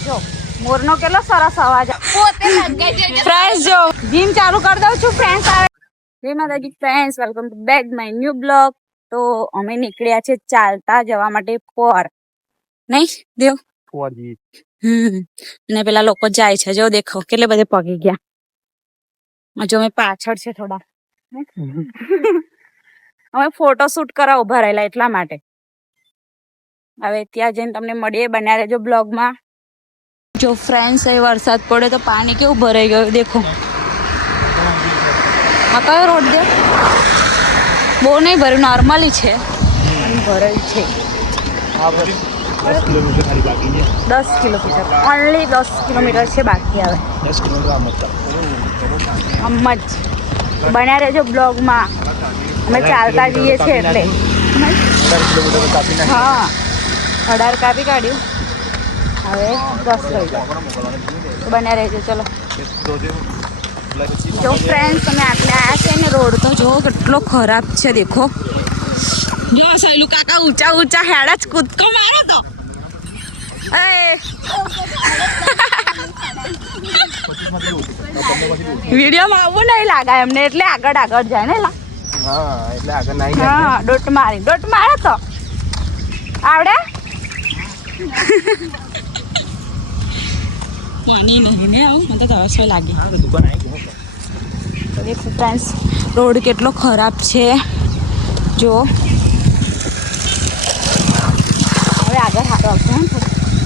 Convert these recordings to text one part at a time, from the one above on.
જો મોરનો કેટલો સરસ અવાજ પોતે ફ્રેન્ડ્સ જો જીમ ચાલુ કરી દઉં છું ફ્રેન્ડ્સ આવે જય માતાજી friends welcome to back my new blog તો અમે નીકળ્યા છે ચાલતા જવા માટે ફોર નહીં દેવ અને પેલા લોકો જાય છે જો દેખો કેટલે બધે પગી ગયા જો અમે પાછળ છે થોડા અમે ફોટો શૂટ કરવા ઉભા રહેલા એટલા માટે હવે ત્યાં જઈને તમને મળીએ બન્યા રહેજો બ્લોગમાં જો ફ્રેન્ડ્સ એ વરસાદ પડે તો પાણી કેવું ભરાઈ ગયું દેખો આ કયો રોડ દે બહુ નહીં ભર્યું નોર્મલી છે ભરાયું છે 10 કિલોમીટર ઓનલી 10 કિલોમીટર છે બાકી આવે 10 કિલોમીટર આમ જ બન્યા રહેજો બ્લોગમાં અમે ચાલતા જઈએ છીએ એટલે હા 18 કાપી કાઢ્યું હવે 10 રહી ગયા તો બન્યા રહેજો ચલો જો ફ્રેન્ડ્સ તમે આટલે આવ્યા છે ને રોડ તો જો કેટલો ખરાબ છે દેખો જો સહેલું કાકા ઊંચા ઊંચા હેડા જ કૂદકો મારે તો વિડીયોમાં આવું નહીં લાગે એમને એટલે આગળ આગળ જાય ને હા ડોટ મારે તો આવડે પાણી નહીં ને આવું મને તો તરસો લાગે દેખો ફ્રેન્ડ્સ રોડ કેટલો ખરાબ છે જો હવે આગળ હારો આવશે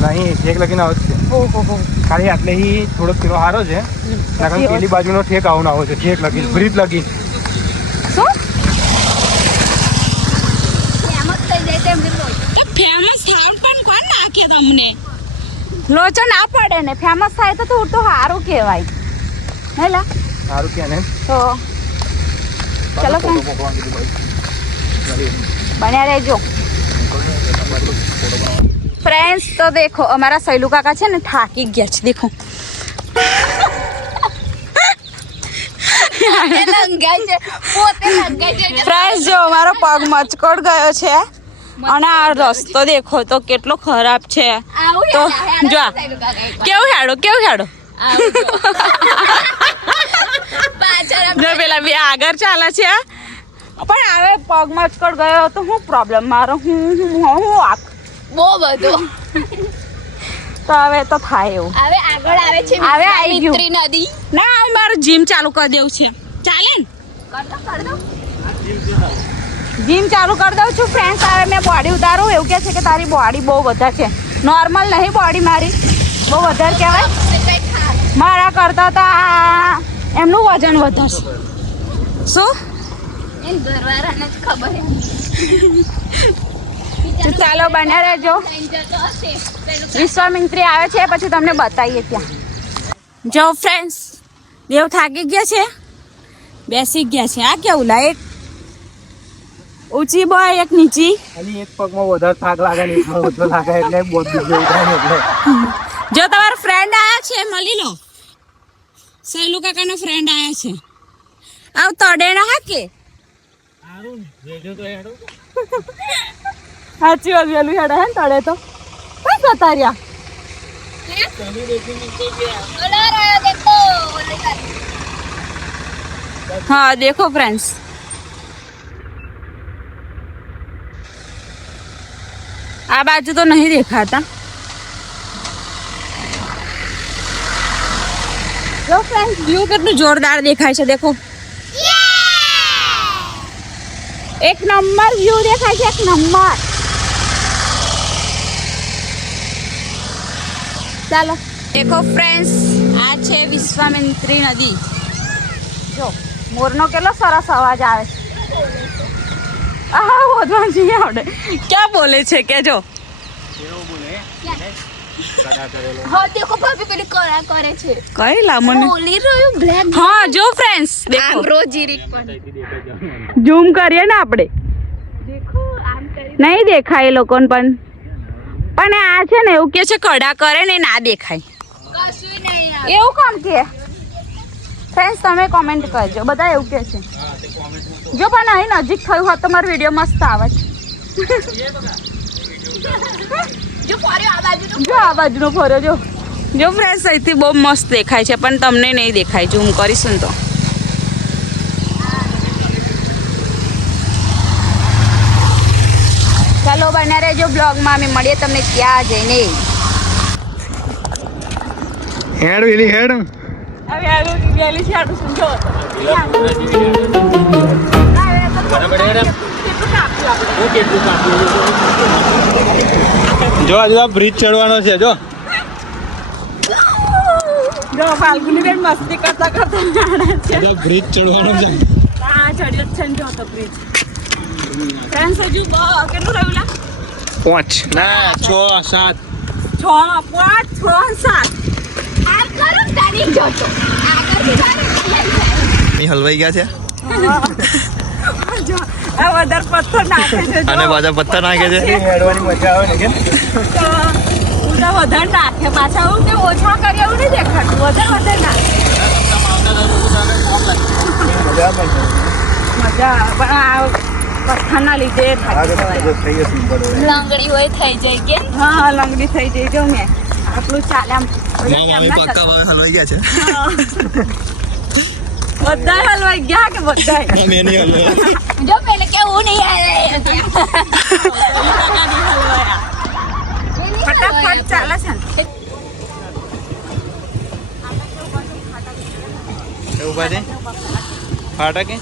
નહીં ઠેક લગીને આવે છે ઓહો ખાલી આટલે થોડોક કિલો હારો છે કારણ પેલી બાજુનો ઠેક આવવાનો આવે છે ઠેક લગી બ્રિજ લગી શું ફેમસ થાવ પણ કોણ નાખે તમને લોચો ના પડે ને ફેમસ થાય તો થોડું તો સારું કહેવાય હેલા સારું કે ને તો ચલો બન્યા રહેજો फ्रेंड्स तो देखो हमारा सैलू काका है ना थाकी गया है देखो फ्रेंड्स जो हमारा पग मचकोड़ गयो है અને આ રસ્તો દેખો તો કેટલો ખરાબ છે તો જો કેવું હેડો જો પેલા બે આગળ ચાલે છે પણ હવે પગ મચકોડ ગયો તો શું પ્રોબ્લેમ મારો હું બહુ બધો તો હવે તો થાય એવું હવે આગળ આવે છે હવે આવી ગયું નદી ના મારું જીમ ચાલુ કરી દેવું છે ચાલે ને કર દો જીમ ચાલુ કરી દઉં છું ફ્રેન્ડ્સ હવે મેં બોડી ઉતારું એવું કહે છે કે તારી બોડી બહુ વધારે છે નોર્મલ નહીં બોડી મારી બહુ વધારે કહેવાય મારા કરતા તો એમનું વજન વધારે શું ઘરવાળાને જ ખબર તો ચાલો બન્યા રહેજો વિશ્વામિત્રી આવે છે પછી તમને બતાવીએ ત્યાં જો ફ્રેન્ડ્સ દેવ થાકી ગયા છે બેસી ગયા છે આ કેવું લાઈટ ઊંચી બોય એક નીચી ખાલી એક પગમાં વધારે થાક લાગે ને એકમાં ઓછો લાગે એટલે બહુ દુઃખ થાય એટલે જો તમારા ફ્રેન્ડ આયા છે મળી લો સહેલુ કાકાનો ફ્રેન્ડ આયા છે આવ તડેણા હા કે સારું રેડિયો તો હેડો સાચી વાત વેલું હેડા હે ને તળે તો કઈ જતા રહ્યા हाँ देखो फ्रेंड्स आ बाजू तो नहीं देखा था जो फ्रेंड्स व्यू कितने जोरदार देखाय છે देखो एक नंबर व्यू देखाय છે एक नंबर ચાલો देखो फ्रेंड्स આ છે વિશ્વામિત્રી નદી જો મોરનો કેટલો સરસ અવાજ આવે છે આ વધવા જઈએ આપણે ક્યાં બોલે છે કે જો હા દેખો ભાભી પેલી કરા કરે છે કઈ લામણ બોલી રહ્યું બ્લેક હા જો ફ્રેન્ડ્સ દેખો રોજીરી પણ ઝૂમ કરીએ ને આપણે દેખો આમ કરી નહીં દેખાય એ લોકોને પણ આ છે ને એવું કે છે કડા કરે ને ના દેખાય કશું નહીં એવું કામ કે ફ્રેન્ડ્સ તમે કોમેન્ટ કરજો બધા એવું કે છે જો પણ અહીં નજીક થયું હોત તો મારો વિડીયો મસ્ત આવે છે જો ફર્યો આ બાજુ જો આ બાજુનો ફર્યો જો જો ફ્રેન્ડ્સ અહીંથી બહુ મસ્ત દેખાય છે પણ તમને નહીં દેખાય ઝૂમ કરીશું ને તો ચાલો બને રહેજો બ્લોગમાં અમે મળીએ તમને ત્યાં જઈને હેડ વેલી હેડ હવે આગળ ગયેલી છે આટલું સમજો જો આજે આ બ્રિજ ચડવાનો છે જો ફાલ્ગુની બેન મસ્તી કરતા કરતા બ્રિજ ચડવાનો છે હા ચડ્યો છે ને જો તો બ્રિજ ફ્રેન્ડ્સ હજુ કેટલું રહ્યું લા 5 ના 6 7 6 5 6 7 આમ કરો તારી જોતો આગળથી તારી હલવાઈ ગયા છે જો આ વધારે પથ્થર નાખે છે અને પાછા પથ્થર નાખે છે હેડવાની મજા આવે ને કે તો ઉડા વધારે નાખે પાછા એવું કે ઓછા કરે એવું નહીં દેખાતું વધારે નાખે મજા આવે મજા પણ આ પથ્થરના લીધે થાકી જવાય થઈ જશે લંગડી હોય થઈ જાય કે હા લંગડી થઈ જઈ જો મેં આટલું ચાલે આમ પક્કા હલવાઈ ગયા છે બધા હલવાઈ ગયા કે બધા મેં નહીં હલવાઈ જો પેલે કેવું નહીં આવે ફટાફટ ચાલે છે ને ઉભા છે ફાટા કે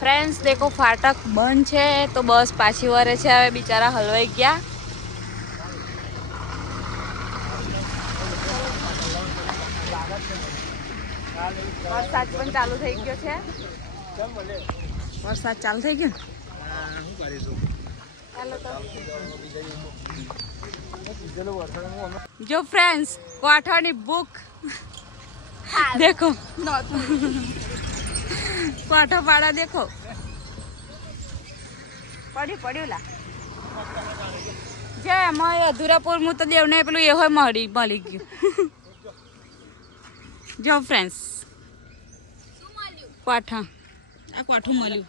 ફ્રેન્ડ્સ દેખો ફાટક બંધ છે તો બસ પાછી વરે છે હવે બિચારા હલવાઈ ગયા વરસાદ પણ ચાલુ થઈ ગયો છે વરસાદ ચાલુ થઈ ગયો જો ફ્રેન્ડ્સ કોઠાની ભૂખ देखो पाठा पाड़ा देखो पड़ी पड़ी ला जय मैं अधूरापुर मु तो देव ने पेलू ये होय मળી ગયું જો ફ્રેન્ડ્સ પાઠા આ પાઠું મળ્યું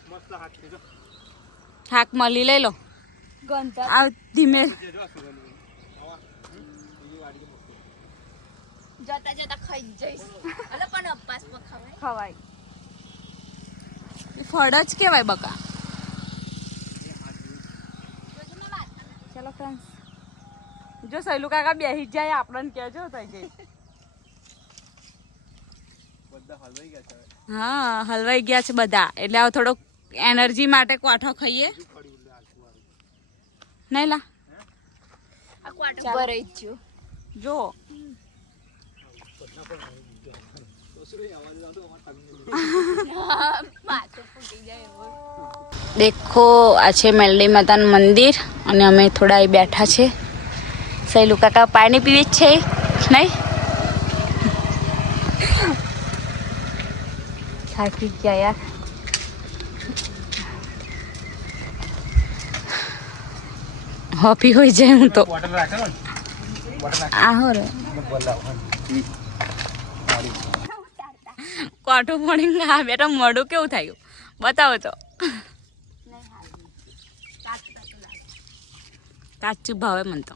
હાક મળી લઈ લો આ ધીમે જતા જતા ખાઈ જઈશ અલે પણ અપાસ માં ખવાય ખવાય ફળ જ કહેવાય બકા ચલો ફ્રેન્ડ્સ જો સહેલું કાકા બેસી જાય આપણને કહેજો થઈ જાય હા હલવાઈ ગયા છે બધા એટલે હવે થોડોક એનર્જી માટે કોઠો ખાઈએ નહીં લા આ ક્વાર્ટર ભરાઈ ગયો જો માથું ફૂટી જાય એવું દેખો આ છે મેલડી માતાનું મંદિર અને અમે થોડા અહીં બેઠા છે સહેલું કાકા પાણી પીવે જ છે નહીં થાકી ગયા યાર હોપી હોય જાય હું તો બોટલ રાખે ને આહો રે કોઠું પડી હા બેટા મોઢું કેવું થયું બતાવો તો કાચું ભાવે મને તો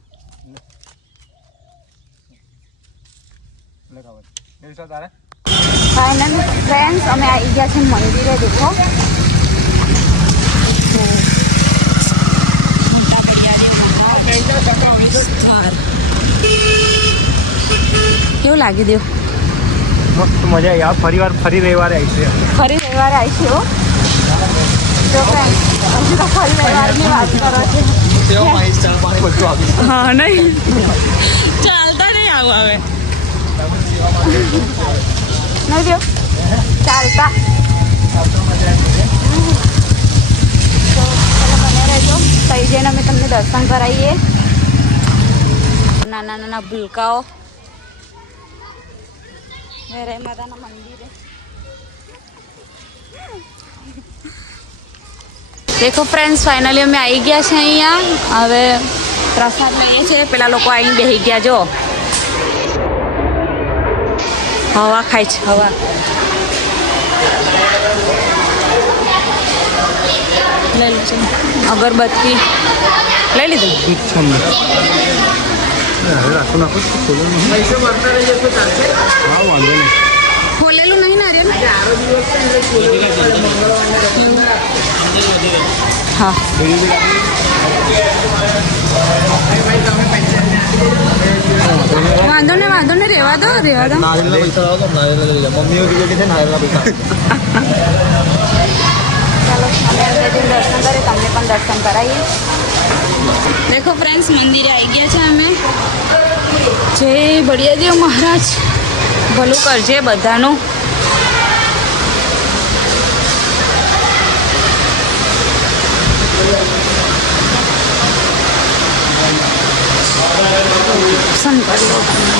ફાઇનલ ફ્રેન્ડ્સ અમે આવી ગયા છે મંદિરે દેખો કેવું લાગી દઉં મસ્ત મજા આવી આ ફરી રવિવારે આવી છે ફરી રવિવારે આવી છે હો જો ફ્રેન્ડ્સ હજુ તો ફરી રવિવારની વાત કરો છે હા નહીં ચાલતા નહીં આવું હવે નહીં દો ચાલતા બને રહેજો થઈ જઈને અમે તમને દર્શન કરાવીએ નાના નાના ભૂલકાઓ વેરે માતાના મંદિરે દેખો ફ્રેન્ડ્સ ફાઇનલી અમે આવી ગયા છે અહીંયા હવે પ્રસાદ લઈએ છીએ પેલા લોકો અહીં બેસી ગયા જો હવા ખાય છે હવા લઈ લો ચલો. અગરબત્તી લઈ લીધું. હા વાંધો નહીં. ખોલેલું નહીં નારિયેલ. હા વાંધો ને રહેવા દો. નારિયેલના પૈસા લાવો તો નારિયેલ લઈ લે. મમ્મીઓ કીધું કે છે નારિયેલના પૈસા. ચાલો અમે અંદર જઈને દર્શન કરીએ, તમને પણ દર્શન કરાવીએ. દેખો ફ્રેન્ડ્સ, મંદિરે આવી ગયા છે અમે. જય બળિયાદેવ મહારાજ, ભલું કરજે બધાનું. દર્શન કરી લો તમને.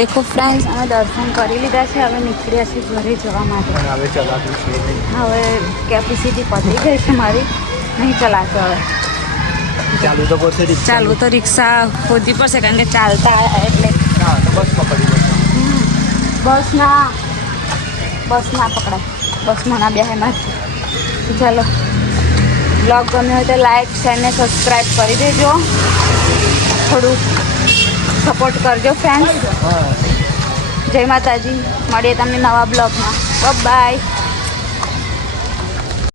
દેખો ફ્રેન્ડ્સ, અમે દર્શન કરી લીધા છે. હવે નીકળ્યા છીએ ઘરે જવા માટે. હવે ચલાતું છે નહીં. હવે કેપેસિટી પતી ગઈ છે મારી, નહીં ચલાશે હવે. ચાલુ તો પડશે રિક્ષા. ચાલવું તો રિક્ષા ખોદવી પડશે, કારણ કે ચાલતા આવ્યા એટલે. હા તો બસ પકડી પડશે. બસ ના પકડાય, બસમાં ના બેહાય મારથી. ચાલો, બ્લોગ ગમ્યો હોય તો લાઈક શેર ને સબસ્ક્રાઈબ કરી દેજો. થોડું સપોર્ટ કરજો ફ્રેન્ડ્સ. જય માતાજી, મળીએ તમને નવા બ્લોગમાં. બાય.